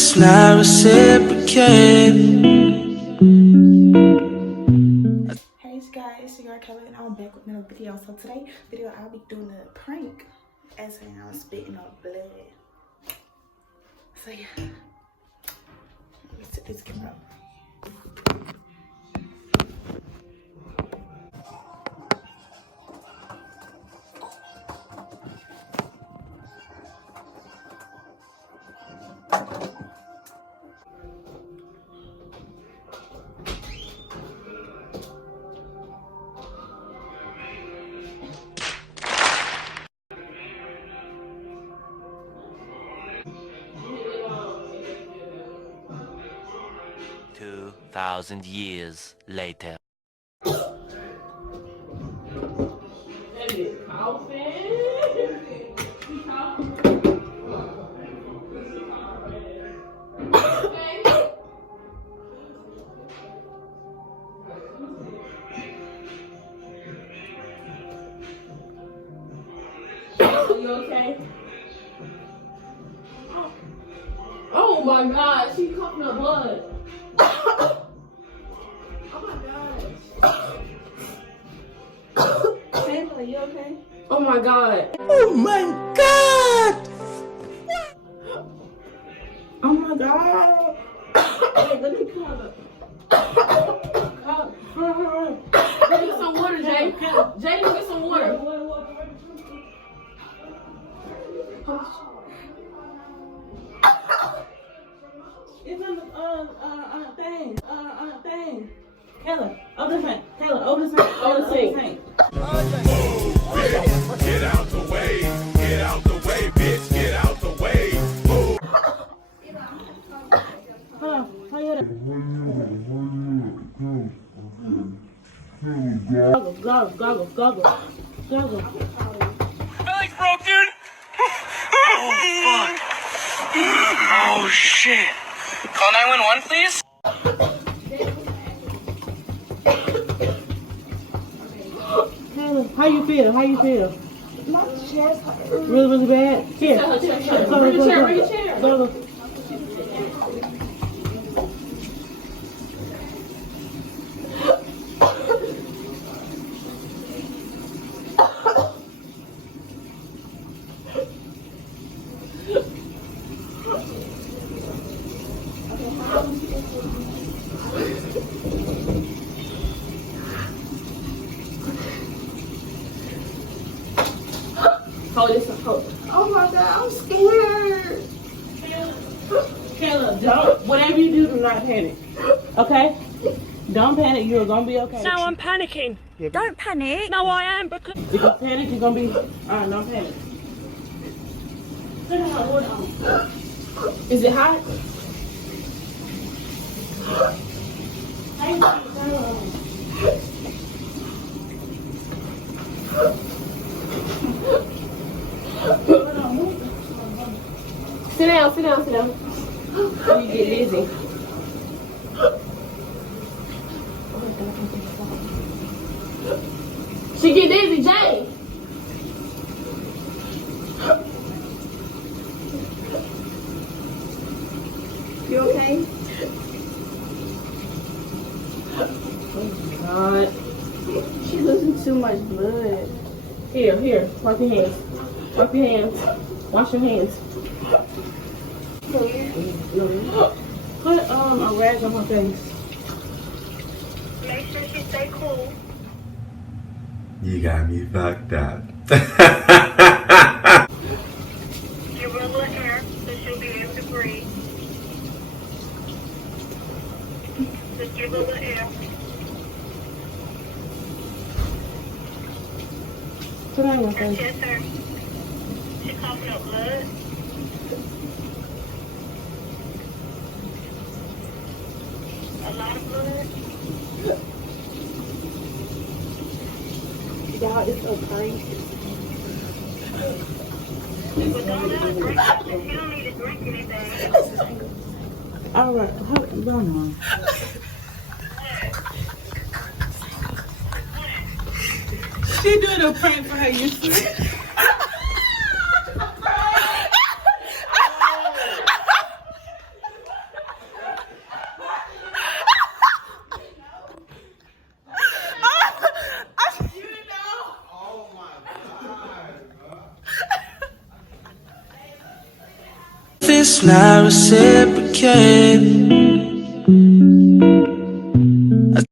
just not reciprocate. Hey guys, it's your girl Kelly and I'm back with another video. So today video I'll be doing a prank as I'm spitting up blood. So yeah, let's set this camera up. 2,000 years later. You okay? Oh my God, she's coughing up blood. Oh my gosh. Taylor, you okay? Oh my God. Oh my God! Oh my god! Hey, let me call her. Go get some water, Jay. Jay, go get some water. It's in the thing. Taylor, open the tank. Taylor, open the tank. Open the sink. Get out the way. Get out the way, bitch. Get out the way. Hold on. How you Goggle. Belly's broken! Oh, fuck. Oh, shit. Call 911, please? Taylor, how you feel? My chest hurts. Really bad? Here. Bring your chair. Go. Hold this up. Hold. Oh my god, I'm scared. Kayla, don't. Whatever you do not panic. Okay? Don't panic, you're gonna be okay. No, I'm panicking. Don't panic. No, I am because If you panic, you're gonna be. Alright, don't panic. Is it hot? Sit down. You get dizzy. She get dizzy, Jay. You okay? God. She's losing too much blood. Here. Wipe your hands. Wash your hands. Put a rag on her face. Make sure she stay cool. You got me fucked up. Give her a little air so she'll be able to breathe. Just give her a little air. Put on your Her face. chest hurt. She coughing up blood. A lot of blood. Y'all, it's so crazy. But don't let her drink nothing. She don't need to drink anything. Alright, hold on. She doing a prank for her, you see? it's not reciprocated.